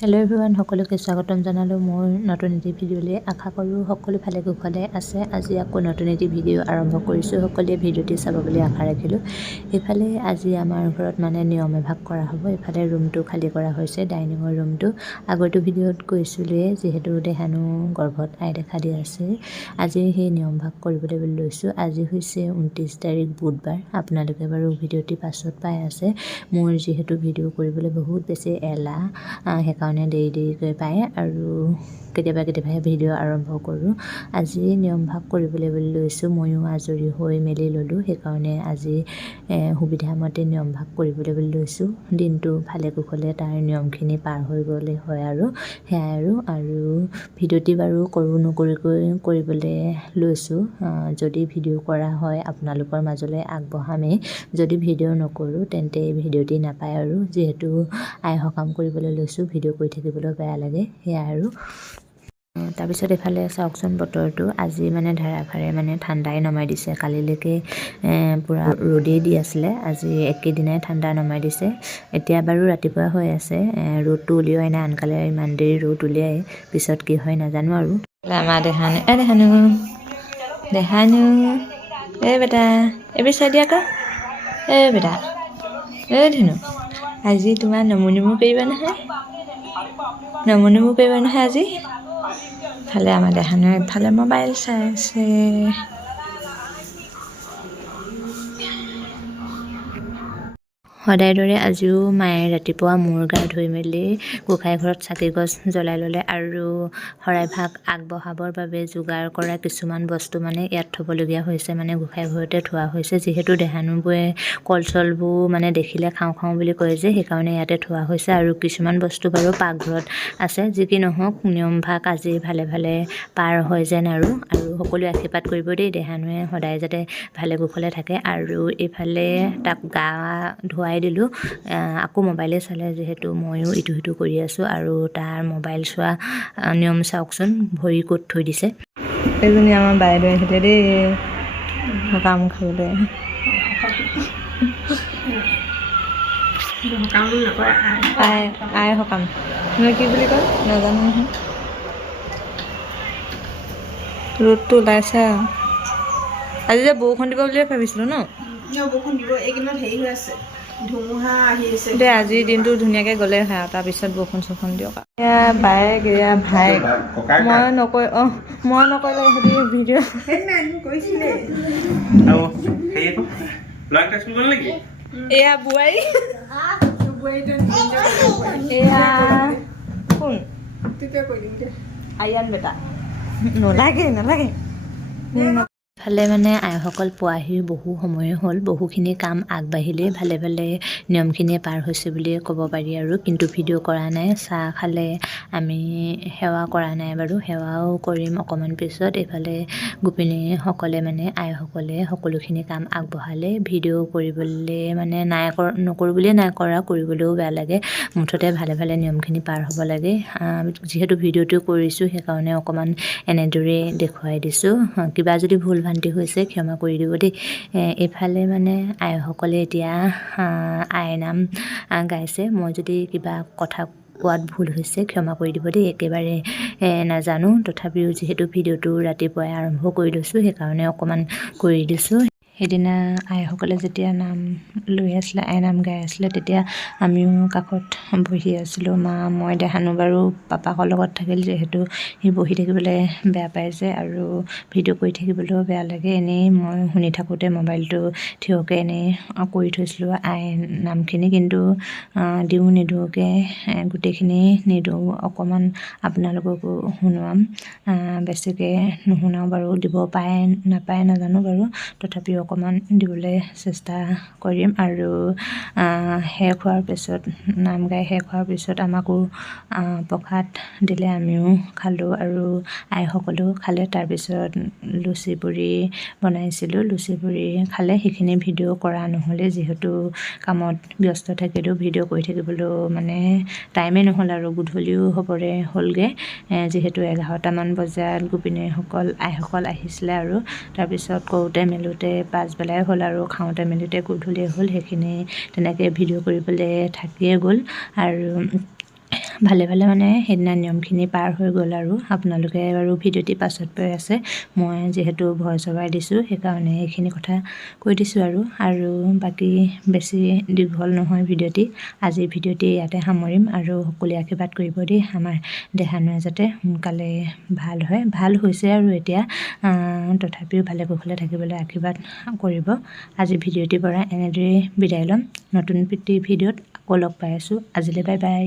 Hello' everyone, সকলোকে স্বাগতম জনালোঁ মোৰ নতুন এটি ভিডিঅ'লৈ। আশা কৰোঁ সকলো ভালে কুশলে আছে। আজি আকৌ নতুন এটি ভিডিঅ' আৰম্ভ কৰিছোঁ। সকলোৱে ভিডিঅ'টি চাব বুলি আশা ৰাখিলোঁ। এইফালে আজি আমাৰ ঘৰত নিয়ম এভাগ কৰা হ'ব। এইফালে ৰুমটো খালী কৰা হৈছে, ডাইনিঙৰ ৰুমটো। আগৰটো ভিডিঅ'ত কৈছিলোঁৱেই, যিহেতু দেহানো গৰ্ভত আই দেখা দি আছে। আজি সেই নিয়ম ভাগ কৰিবলৈ বুলি লৈছোঁ। আজি হৈছে 29 তাৰিখ বুধবাৰ। আপোনালোকে বাৰু ভিডিঅ'টি পাছত পাই আছে। মোৰ যিহেতু ভিডিঅ' কৰিবলৈ বহুত বেছি এলাহ, সেইকাৰণে দেৰিকৈ পায় আৰু কেতিয়াবাহে ভিডিঅ' আৰম্ভ কৰোঁ। আজি নিয়ম ভাগ কৰিবলৈ বুলি লৈছোঁ। ময়ো আজৰি হৈ মেলি ল'লোঁ, সেইকাৰণে আজি সুবিধামতে নিয়ম ভাগ কৰিবলৈ বুলি লৈছোঁ। দিনটো ভালে কুশলে তাৰ নিয়মখিনি পাৰ হৈ গ'লে হয় আৰু সেয়াই আৰু ভিডিঅ'টি বাৰু কৰোঁ নকৰিকৈ কৰিবলৈ লৈছোঁ। যদি ভিডিঅ' কৰা হয় আপোনালোকৰ মাজলৈ আগবঢ়ামেই। যদি ভিডিঅ' নকৰোঁ তেন্তে ভিডিঅ'টি নাপায় আৰু যিহেতু আই সকাম কৰিবলৈ লৈছোঁ, ভিডিঅ' কৰি থাকিবলৈ বেয়া লাগে, সেয়াই আৰু। তাৰপিছত এইফালে চাওকচোন বতৰটো। আজি ধাৰাসাৰে ঠাণ্ডাই নমাই দিছে। কালিলৈকে পূৰা ৰ'দেই দি আছিলে, আজি একেদিনাই ঠাণ্ডা নমাই দিছে। এতিয়া বাৰু ৰাতিপুৱা হৈ আছে, ৰ'দটো উলিওৱাই নাই। আনকালে ইমান দেৰি ৰ'দ উলিয়াই, পিছত কি হয় নাজানো আৰু। আমাৰ দেহানো বেটা এইবোৰ চাই দিয়া আকৌ। বেটা ধুনু, আজি তোমাৰ নমু কৰিবা নহয় আজি। ফালে আমাৰ দেহানো এফালে মোবাইল চাই আছে। সদায় দৰে আজিও মায়ে ৰাতিপুৱা মূৰ গা ধুই মেলি গোঁসাই ঘৰত চাকি গছ জ্বলাই ল'লে আৰু শৰাই ভাগ আগবঢ়াবৰ বাবে যোগাৰ কৰা কিছুমান বস্তু ইয়াত থ'বলগীয়া হৈছে। গোঁসাই ঘৰতে থোৱা হৈছে, যিহেতু দেহানুবোৰে কল চলবোৰ দেখিলে খাওঁ বুলি কয় যে, সেইকাৰণে ইয়াতে থোৱা হৈছে। আৰু কিছুমান বস্তু বাৰু পাকঘৰত আছে। যি কি নহওক, নিয়ম ভাগ আজি ভালে পাৰ হয় যেন আৰু সকলোৱে আশীৰ্বাদ কৰিব দেই, দেহানুৱে সদায় যাতে ভালে কুশলে থাকে। আৰু এইফালে তাক গা ধুৱাই দিলোঁ। আকৌ মোবাইলে চালে, যিহেতু ময়ো ইটো সিটো কৰি আছোঁ। আৰু তাৰ মোবাইল চোৱা নিয়ম চাওকচোন, ভৰি ক'ত থৈ দিছে। এইজনী আমাৰ বাইদেউ আহিলে দেই সকাম খাবলৈ। আই সকাম কি বুলি কয় নাজানো নহয়। ৰ'দটো ওলাইছে আৰু আজি যে বৰষুণ দিব বুলিয়ে ভাবিছিলোঁ ন। বৰষুণ দিব, এইকেইদিনত হেৰি হৈ আছে, ধুমুহা আহি আছে দে। আজিৰ দিনটো ধুনীয়াকৈ গ'লে হয় আৰু তাৰপিছত বৰষুণ দিয়ক। এয়া বায়েক, এয়া ভাইক। মই নকৰিলে ইহঁতি ভিডিঅ' এয়া বোৱাৰী, এয়া কোন আয়ান বেটা। নালাগে। ইফালে আইসকল পোৱাহি বহু সময়ে হ'ল। বহুখিনি কাম আগবাঢ়িলেই, ভালে নিয়মখিনিয়ে পাৰ হৈছে বুলিয়ে ক'ব পাৰি আৰু। কিন্তু ভিডিঅ' কৰা নাই। চাহ খালে, আমি সেৱা কৰা নাই বাৰু। সেৱাও কৰিম অকণমান পিছত। এইফালে গোপিনীসকলে আইসকলে সকলোখিনি কাম আগবঢ়ালে। ভিডিঅ' কৰিবলৈ নকৰোঁ বুলিয়ে নাই কৰা, কৰিবলৈও বেয়া লাগে। মুঠতে ভালে নিয়মখিনি পাৰ হ'ব লাগে। যিহেতু ভিডিঅ'টো কৰিছোঁ, সেইকাৰণে অকণমান এনেদৰেই দেখুৱাই দিছোঁ। কিবা যদি ভুল ভ্ৰান্তি হৈছে ক্ষমা কৰি দিব দেই। এইফালে আইসকলে এতিয়া আইনাম গাইছে। মই যদি কিবা কথা কোৱাত ভুল হৈছে ক্ষমা কৰি দিব দেই, একেবাৰে নাজানো। তথাপিও যিহেতু ভিডিঅ'টো ৰাতিপুৱাই আৰম্ভ কৰি লৈছোঁ, সেইকাৰণে অকণমান কৰি দিছোঁ। সেইদিনা আইসকলে যেতিয়া নাম লৈ আছিলে, আইনাম গাই আছিলে, তেতিয়া আমিও কাষত বহি আছিলোঁ। মই দেহানো বাৰু পাপাকৰ লগত থাকিল, যিহেতু সি বহি থাকিবলৈ বেয়া পাইছে আৰু ভিডিঅ' কৰি থাকিবলৈও বেয়া লাগে। এনেই মই শুনি থাকোঁতে মোবাইলটো থিয়কৈ এনেই কৰি থৈছিলোঁ আই নামখিনি, কিন্তু দিওঁ নিদিওঁকৈ গোটেইখিনি নিদিওঁ। অকণমান আপোনালোককো শুনোৱাম, বেছিকৈ নুশুনাওঁ বাৰু। দিব পায় নাপায় নাজানো বাৰু, তথাপিও অকণমান দিবলৈ চেষ্টা কৰিম। আৰু শেষ হোৱাৰ পিছত, নাম গাই শেষ হোৱাৰ পিছত আমাকো প্ৰসাদ দিলে, আমিও খালোঁ আৰু আইসকলেও খালে। তাৰপিছত লুচি পুৰি বনাইছিলোঁ, লুচি পুৰি খালে। সেইখিনি ভিডিঅ' কৰা নহ'লে, যিহেতু কামত ব্যস্ত থাকিলেও ভিডিঅ' কৰি থাকিবলৈও টাইমেই নহ'ল আৰু গধূলিও হ'লগৈ। যিহেতু 11টামান বজাত আইসকল আহিছিলে আৰু তাৰপিছত কৰোঁতে মেলোঁতে পাছবেলাই হ'ল আৰু খাওঁতে মেলোঁতে গধূলি হ'ল। সেইখিনি তেনেকৈ ভিডিঅ' কৰিবলৈ থাকিয়ে গ'ল। আৰু ভালে ভালে মানে সেইদিনা নিয়মখিনি পাৰ হৈ গ'ল আৰু আপোনালোকে বাৰু ভিডিঅ'টি পাছত পাই আছে মই যিহেতু ভইচ অভাৰ দিছোঁ সেইকাৰণে এইখিনি কথা কৈ দিছোঁ আৰু বাকী বেছি দীঘল নহয় ভিডিঅ'টি আজিৰ ভিডিঅ'টি ইয়াতে সামৰিম আৰু সকলোৱে আশীৰ্বাদ কৰিব দেই আমাৰ দেহানুৱে যাতে সোনকালে ভাল হয় ভাল হৈছে আৰু এতিয়া তথাপিও ভালে কুশলে থাকিবলৈ আশীৰ্বাদ কৰিব আজি ভিডিঅ'টিৰ পৰা এনেদৰে বিদায় ল'ম নতুন ভিডিঅ'ত আকৌ লগ পাই আছোঁ আজিলৈ বাই বাই